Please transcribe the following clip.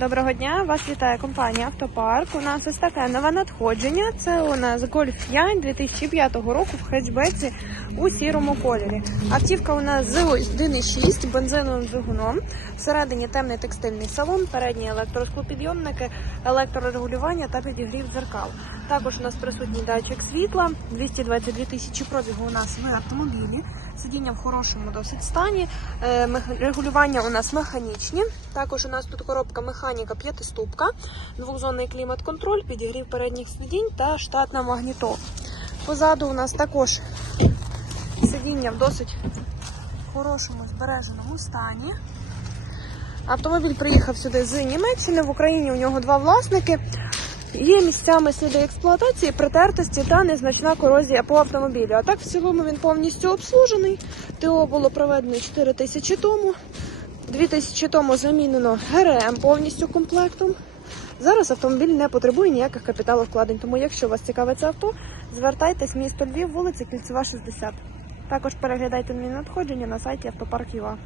Доброго дня, вас вітає компанія Автопарк. У нас ось таке нове надходження. Це у нас Golf 5 2005 року в хетчбеці у сірому кольорі. Автівка у нас з 1.6 бензиновим двигуном. Всередині темний текстильний салон, передні електросклопідйомники, електрорегулювання та підігрів дзеркал. Також у нас присутній датчик світла, 222 тисячі пробігу у нас в автомобілі. Сидіння в хорошому досить стані. Е, Регулювання у нас механічні. Також у нас тут коробка механіка п'ятиступка, двохзонний клімат-контроль, підігрів передніх сидінь та штатна магнітола. Позаду у нас також сидіння в досить хорошому збереженому стані. Автомобіль приїхав сюди з Німеччини. В Україні у нього два власники. Є місцями сліди експлуатації, притертості та незначна корозія по автомобілю. А так в цілому він повністю обслужений. ТО було проведено 4 тисячі тому. 2 тисячі тому замінено ГРМ повністю комплектом. Зараз автомобіль не потребує ніяких капіталовкладень. Тому, якщо вас цікавить це авто, звертайтесь місто Львів, вулиця Кільцева, 60. Також переглядайте мені надходження на сайті автопарк.ua.